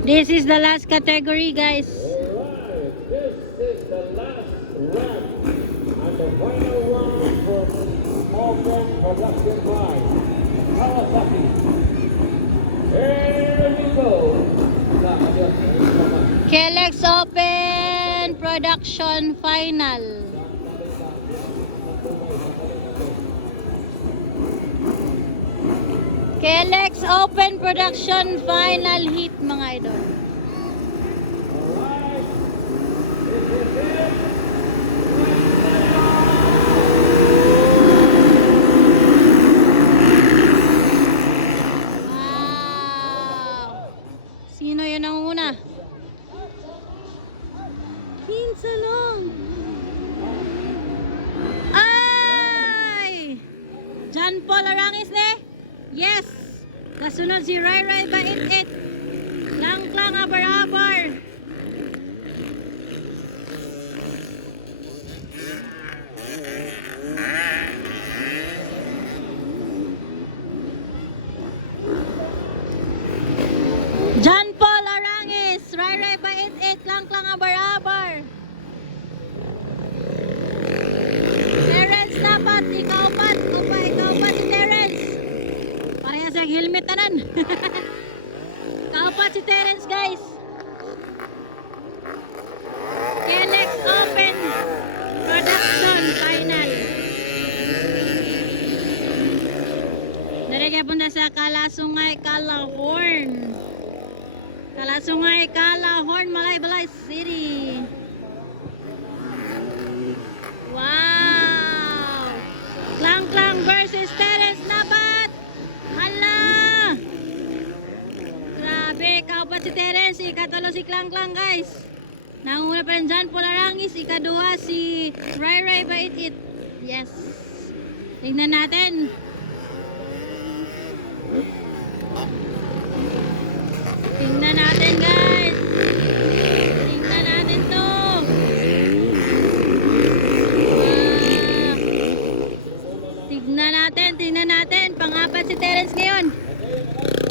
This is the last category, guys. Alright, this is the last round. And the final round for Open Production Prize. Kawasaki. Here we go. Kelex Open Production Final. Kelex Open Production Final Heat, mga idol. Wow! Sino yun ang una? Pinsa lang. Ay! John Paul Arangis ne? Yes! Kasunod si Rai Rai Bait-It. Lang-klang abar-abar. John Paul Arangis, Rai Rai Bait-It, lang-klang abar-abar. Terence dapat, ikaw pat. Opa, ikaw pat si Terence. Parehas ang helmet tanan. Ikaw pat si Terence, guys. Kelex Open Production Final. Narigay punta sa Kalasungay, Kalahorn. Kalasungay, Kalahorn, Malaybalay City. Wow! Klang-klang versus Terence Nabat. Hala! Grabe, kaupat si Terence. Ikatalo si Klang-klang, guys. Nanguna pa rin dyan, Polarangis. Ikaduha si Rai Rai Bait-It. Yes. Tingnan natin. Tingnan natin, guys. Tingnan natin to. Tingnan natin. Pang-apat si Terence ngayon.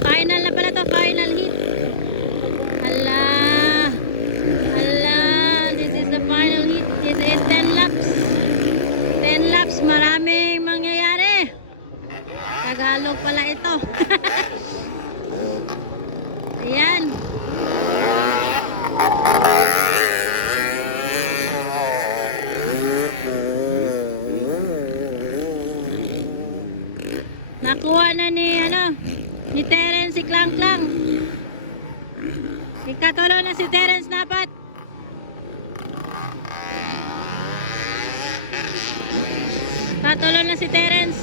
Final na pala to, final hit. Hala. Hala. This is the final hit. This is 10 laps. 10 laps. Maraming mangyayari. Tagalog pala ito. Ayan. Nakuha na ni Terence si Klang-klang. Ikatalo na si Terence Napat. Katalo na si Terence.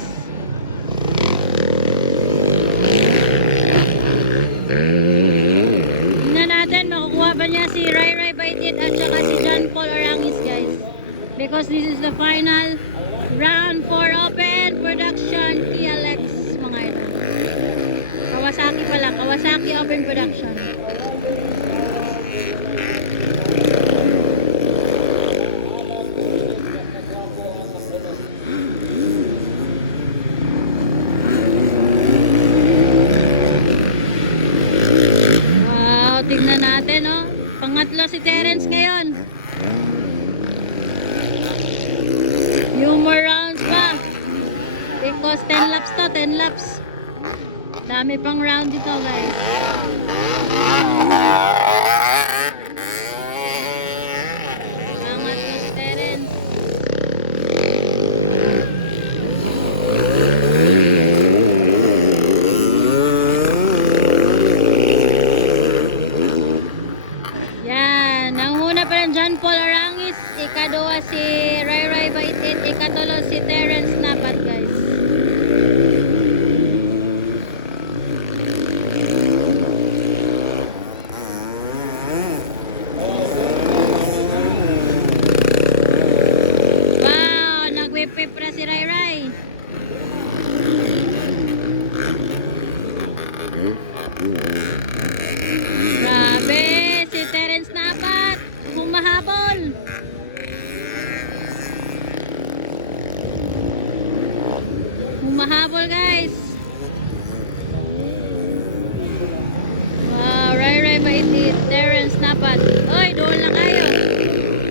Tingnan natin makukuha ba niya si Rai Rai Bait-It at saka si John Paul Arangis, guys. Because this is the final round for Open Production TLX, mga idol. Kawasaki pala, Kawasaki Open Production. Wow, tignan natin, oh. Pangatlo si Terence ngayon. Yung more rounds pa. Because 10 laps to, 10 laps. Dami pang round dito, guys. Pangatlo si Terence. Yan. Nanghuna pa rin John Paul Arangis. Ikaduha si Rai Rai Bait-It. Ikatalo si Terence Napat, guys. Wow, nag-whip-whip na si Rai Rai. Grabe, si Terence Napat. Humahabol. Terrence Napat. Oy, doon na kayo.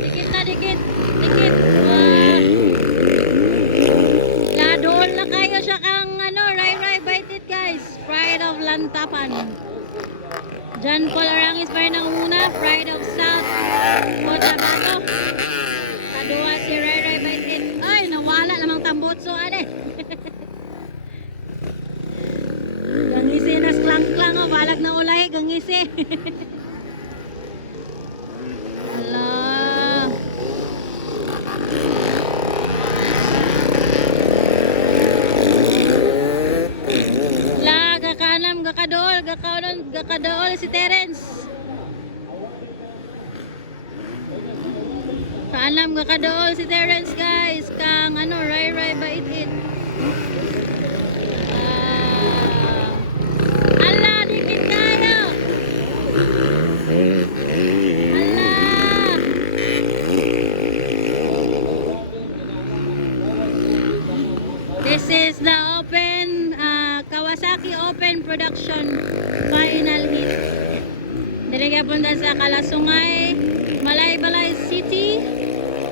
Dikit na, dikit. Dikit. Doon na kayo siya kang ano, Ray bite it guys. Pride of Lantapan. John Paul Arangis pa rin ang una. Pride of South Cotabato. Kadua si Ray bite it. Ay, nawala namang tambutso ade. Gangisi na sklang-klang oh. Balag na ulay, gangisi. Ala. La, gakanam, gakadool si Terence. Kaanam, gakadool si Terence guys. Kang ano, Ray bait it. Ala, dikit tayo. Ala. This is the Kawasaki Open Production final heat. Dili punta sa Kalasungay, Malaybalay City,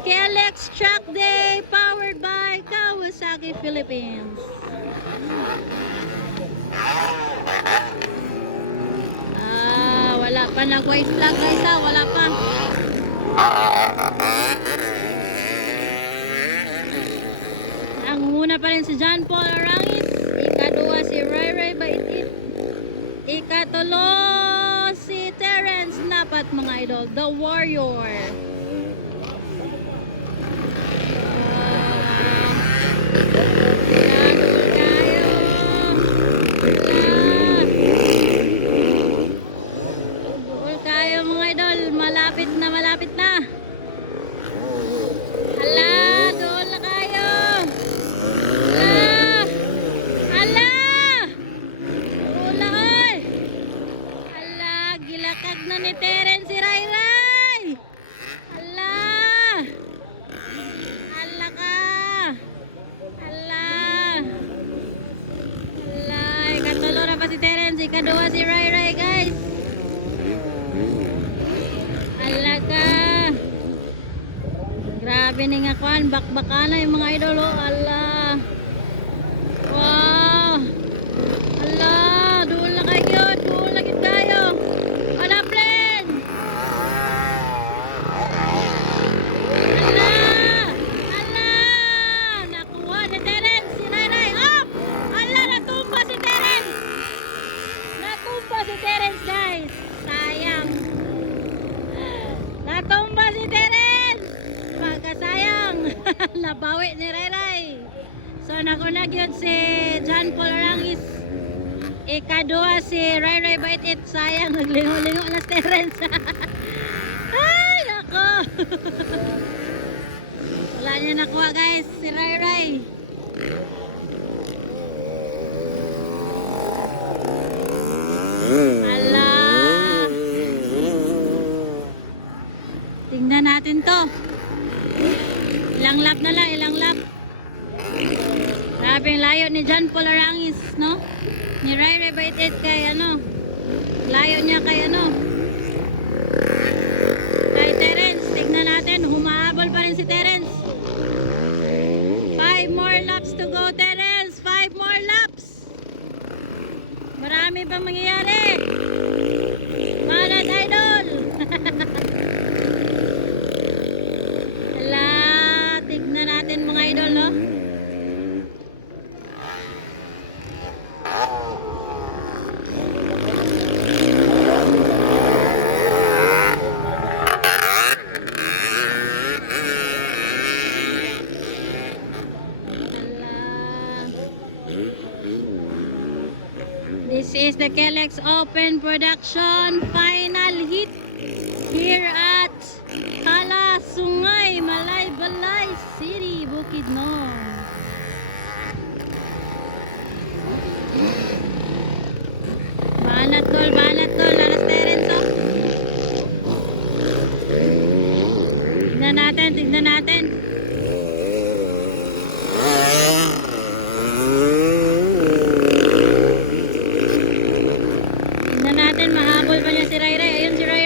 KLX Track Day powered by Kawasaki Philippines. Wala pa nag-white flag guys ha, wala pa. Ang una pa rin si John Paul Arangis, ikadua si Ray bait it, ikatulo si Terrence Napat mga idol, the warrior. Malapit na. Hala, doon na kayo. Hala. Doon na oy. Hala, gilakad na ni Terence si Ray. Hala. Hala ka. Hala. Hala, ikatulo na pa si Terence, ikadua si Ray guys. Alaga. Grabe ni nga kwan, bakbakana yung mga idol oh. Ala. Wow. Ala, doon na kayo, doon lagi tayo. Hanapin. Ala. Ala. Nakuha ni Terence si Ray. Up. Ala, natumba si Terence. Natumba si Terence guys. Sayang. Natumba si Terence. Pagkasayang. Nabawi ni Ray. So nakunag yun si John Paul Arangis. Ikadua si Ray bait it. Sayang, naglingo-lingo na si Terence. Ay, nako. Wala niya nakuha guys si Ray. Ala. Tingnan natin to. Ilang lap na lang, ilang lap. Grabe yung layo ni John Paul Arangis, no? Ni Ray bait it kay ano. Layo niya kay ano. Kay Terence, tingnan natin. Humahabol pa rin si Terence. 5 more laps to go, Terence. 5 more laps. Marami pang mangyayari. Manad idol. Tignan natin mga idol, no? This is the KLX Open Production final heat here at Kalasungay, Malaybalay City, Bukidnon. Banat tol, lalas Terence oh. Tignan natin. Tignan natin, mahabol pa niya si Ray. Ayun si Ray.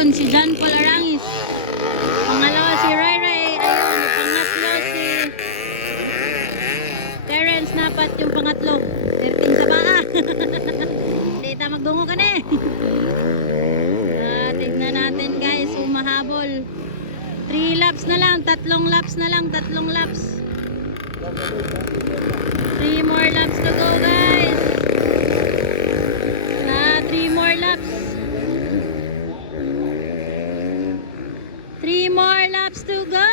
Ayun, si John Paul Arangis. Pangalawa si Ray Ray. Ayun, pangatlo si Terence Napat yung pangatlo. 13 sa paa. Hindi ta magdungo ka na eh. Tignan natin guys, humahabol. 3 laps na lang, 3 laps na lang, 3 laps. 3 more laps to go guys. 3 more laps. 3 more laps to go.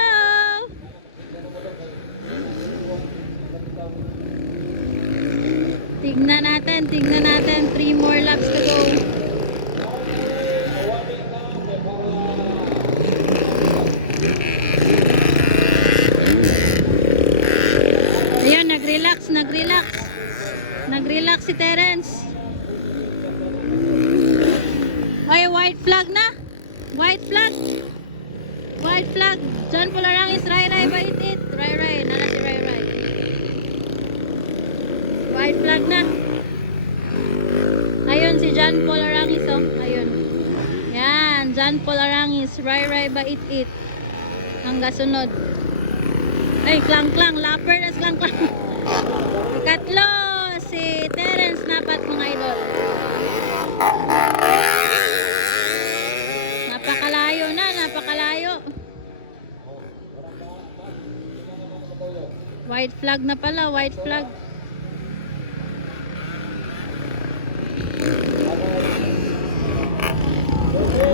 Tignan natin, 3 more laps to go. Ayan, nag-relax si Terence. Ay, white flag na. White flag. John Paul Arangis, Ray Ray, bait-it. Ray Ray, nana si Ray Ray. White flag na. Ayun si John Paul Arangis, oh. Ayun. Yan, John Paul Arangis, Ray Ray, bait-it. Hanggang sunod. Ay, klang-klang. Lapper na klang-klang. Ikatlo, si Terence Napat, mga idol. Napakalayo na, napakalayo. White flag na pala, white flag.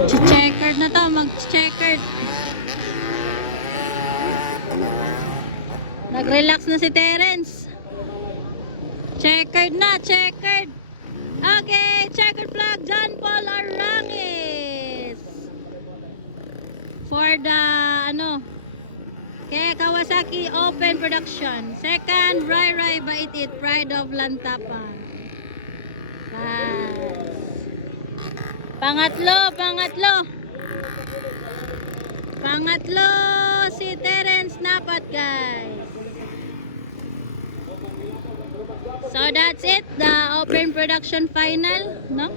Checkered na to, mag-checkered. Nag-relax na si Terence. Checkered na, checkered. Okay, checkered flag, John Paul Arangis. For the, Kawasaki Open Production. Second, Ray Ray Bait-It, Pride of Lantapan. Pangatlo, si Terence Napat, guys. So that's it, the Open Production final, no?